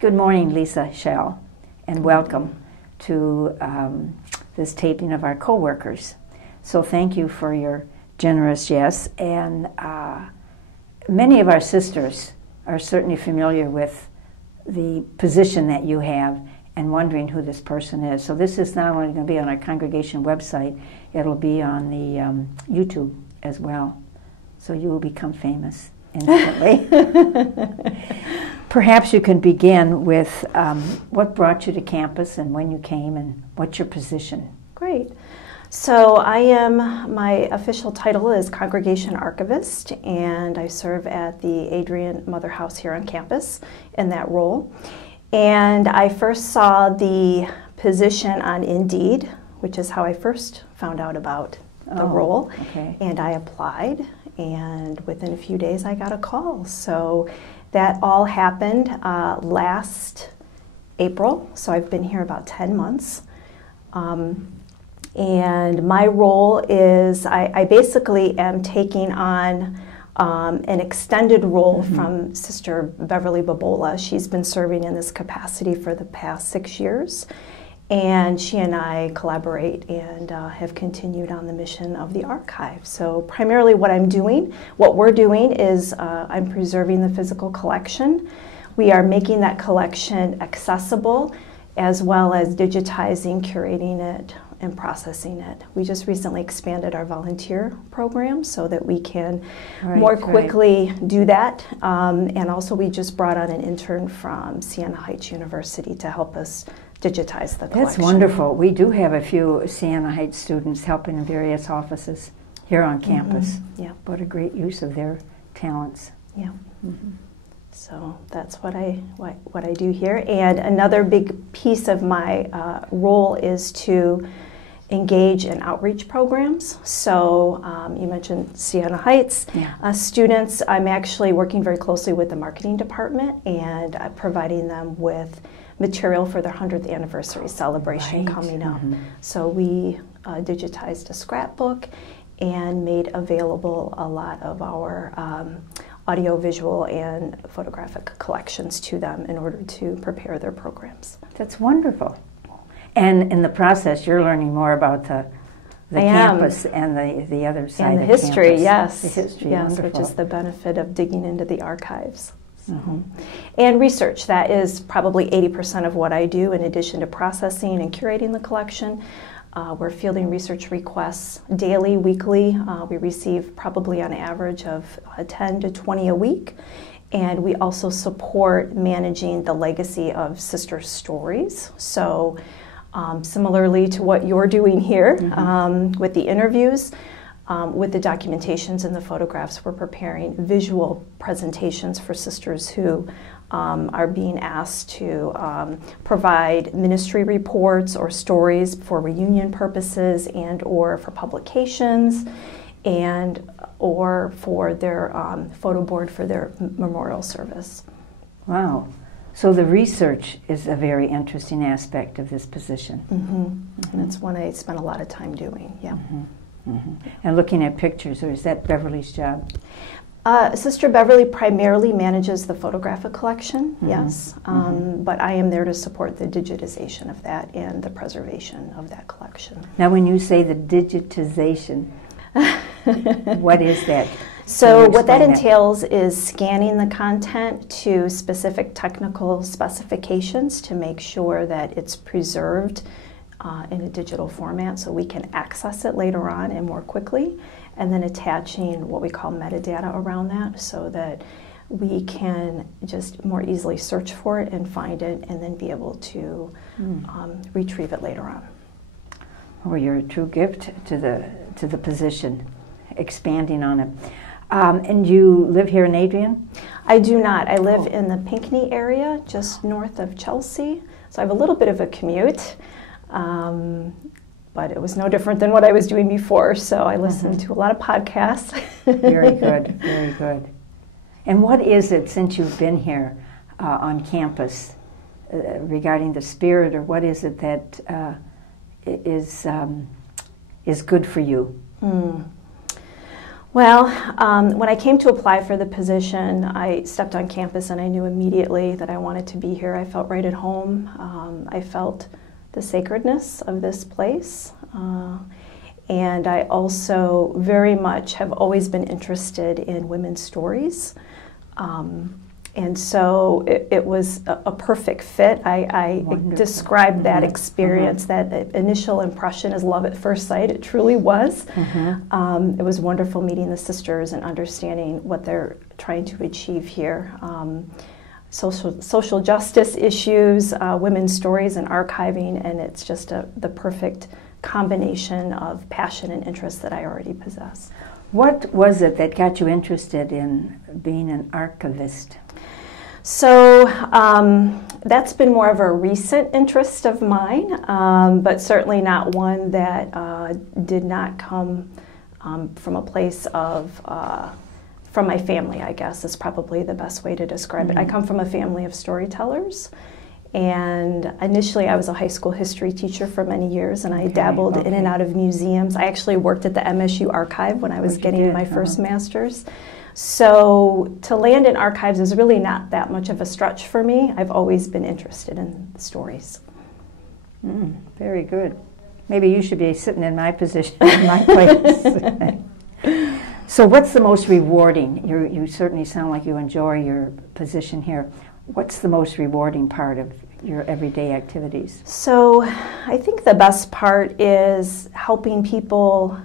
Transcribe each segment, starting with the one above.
Good morning, Lisa Schell, and welcome to this taping of our co-workers. So thank you for your generous yes, and many of our sisters are certainly familiar with the position that you have and wondering who this person is. So this is not only going to be on our congregation website, it'll be on the YouTube as well. So you will become famous instantly. Perhaps you can begin with what brought you to campus and when you came and what's your position? Great. So my official title is Congregation Archivist, and I serve at the Adrian Motherhouse here on campus in that role. And I first saw the position on Indeed, which is how I first found out about the role. Okay. And I applied, and within a few days I got a call. So that all happened last April, so I've been here about 10 months. And my role is I basically am taking on an extended role from Sister Beverly Babola. She's been serving in this capacity for the past 6 years, and she and I collaborate and have continued on the mission of the archive. So primarily what we're doing is I'm preserving the physical collection. We are making that collection accessible, as well as digitizing, curating it, and processing it. We just recently expanded our volunteer program so that we can more quickly do that. And also we just brought on an intern from Siena Heights University to help us digitize the collection. That's wonderful. We do have a few Siena Heights students helping in various offices here on campus. Yeah. What a great use of their talents. Yeah. So that's what I do here. And another big piece of my role is to engage in outreach programs. So you mentioned Siena Heights students. I'm actually working very closely with the marketing department and providing them with material for their 100th anniversary celebration coming up. So we digitized a scrapbook and made available a lot of our audio-visual and photographic collections to them in order to prepare their programs. That's wonderful. And in the process, you're learning more about the campus and the other side and of the history, campus. yes. The history, yes, wonderful. Which is the benefit of digging into the archives. And research, that is probably 80% of what I do in addition to processing and curating the collection. We're fielding research requests daily, weekly. We receive probably on average of 10 to 20 a week. And we also support managing the legacy of sister stories. So similarly to what you're doing here with the interviews, with the documentations and the photographs, we're preparing visual presentations for sisters who are being asked to provide ministry reports or stories for reunion purposes and or for publications and or for their photo board for their memorial service. Wow. So the research is a very interesting aspect of this position. And it's one I spent a lot of time doing, And looking at pictures, or is that Beverly's job? Sister Beverly primarily manages the photographic collection, yes, but I am there to support the digitization of that and the preservation of that collection. Now when you say the digitization, what is that? So what that entails is scanning the content to specific technical specifications to make sure that it's preserved in a digital format so we can access it later on and more quickly, and then attaching what we call metadata around that so that we can just more easily search for it and find it and then be able to retrieve it later on. Well, you're a true gift to the position, expanding on it. And you live here in Adrian? I do not. I live in the Pinckney area, just north of Chelsea. So I have a little bit of a commute, but it was no different than what I was doing before. So I listen to a lot of podcasts. Very good, very good. And what is it, since you've been here on campus, regarding the spirit, or what is it that is good for you? Well, when I came to apply for the position, I stepped on campus and I knew immediately that I wanted to be here. I felt right at home. I felt the sacredness of this place. And I also very much have always been interested in women's stories. And so it was a perfect fit. I described that experience, that initial impression as love at first sight. It truly was. It was wonderful meeting the sisters and understanding what they're trying to achieve here. Social justice issues, women's stories and archiving, and it's just the perfect combination of passion and interest that I already possess. What was it that got you interested in being an archivist? So that's been more of a recent interest of mine, but certainly not one that did not come from a place of, from my family, I guess is probably the best way to describe it. I come from a family of storytellers. And initially I was a high school history teacher for many years, and I dabbled in and out of museums. I actually worked at the MSU archive when I was getting my first master's. So to land in archives is really not that much of a stretch for me. I've always been interested in stories. Very good. Maybe you should be sitting in my position, in my place. So what's the most rewarding? You certainly sound like you enjoy your position here. What's the most rewarding part of your everyday activities? So I think the best part is helping people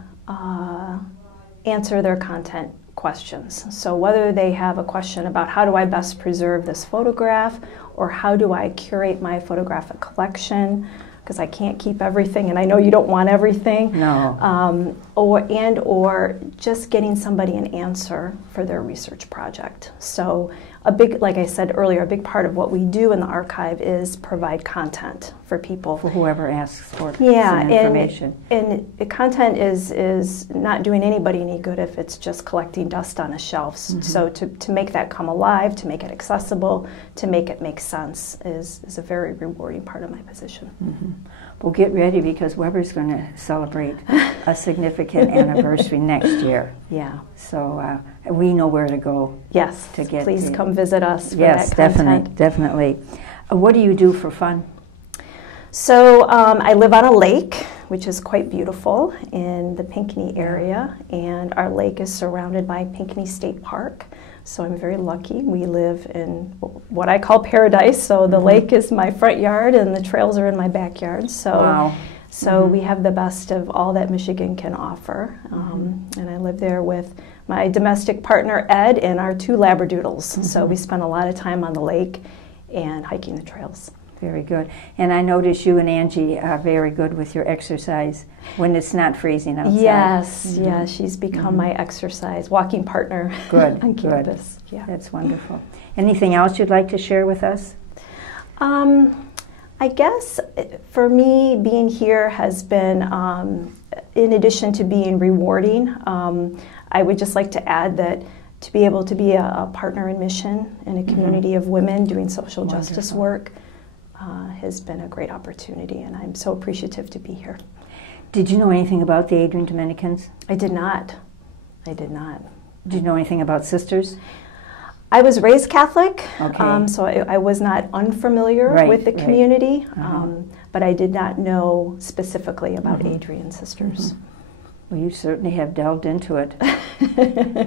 answer their content questions. So whether they have a question about how do I best preserve this photograph, or how do I curate my photographic collection, because I can't keep everything, and I know you don't want everything. No. Or just getting somebody an answer for their research project. So a big, like I said earlier, a big part of what we do in the archive is provide content for people. For whoever asks for some information. And content is not doing anybody any good if it's just collecting dust on a shelf. So to make that come alive, to make it accessible, to make it make sense is a very rewarding part of my position. Well, get ready, because Weber's going to celebrate a significant anniversary next year. Yeah. So we know where to go. Yes. To get please come visit us for yes, that content. definitely. What do you do for fun? So I live on a lake, which is quite beautiful in the Pinckney area, and our lake is surrounded by Pinckney State Park. So I'm very lucky. We live in what I call paradise. So the lake is my front yard and the trails are in my backyard. So, we have the best of all that Michigan can offer. And I live there with my domestic partner, Ed, and our 2 Labradoodles. So we spend a lot of time on the lake and hiking the trails. Very good. And I notice you and Angie are very good with your exercise when it's not freezing outside. Yes, yeah, she's become my exercise walking partner on campus. Yeah. That's wonderful. Anything else you'd like to share with us? I guess for me, being here has been, in addition to being rewarding, I would just like to add that to be able to be a partner in mission in a community of women doing social justice work has been a great opportunity, and I'm so appreciative to be here. Did you know anything about the Adrian Dominicans? I did not. Did you know anything about sisters? I was raised Catholic, okay. So I was not unfamiliar with the community, but I did not know specifically about Adrian Sisters. Well, you certainly have delved into it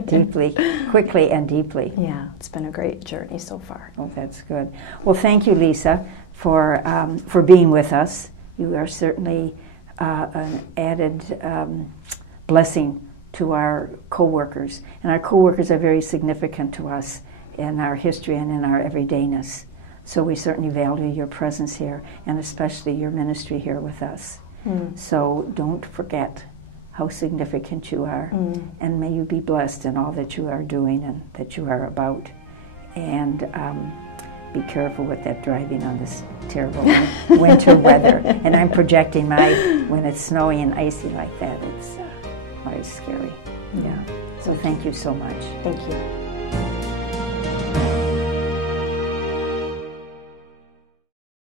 deeply, quickly and deeply. Yeah, it's been a great journey so far. Oh, that's good. Well, thank you, Lisa, for being with us. You are certainly an added blessing to our co-workers. And our co-workers are very significant to us in our history and in our everydayness. So we certainly value your presence here, and especially your ministry here with us. So don't forget how significant you are, and may you be blessed in all that you are doing and that you are about. And be careful with that driving on this terrible winter weather. And I'm projecting when it's snowy and icy like that, it's always scary. Yeah. So thank you so much. Thank you.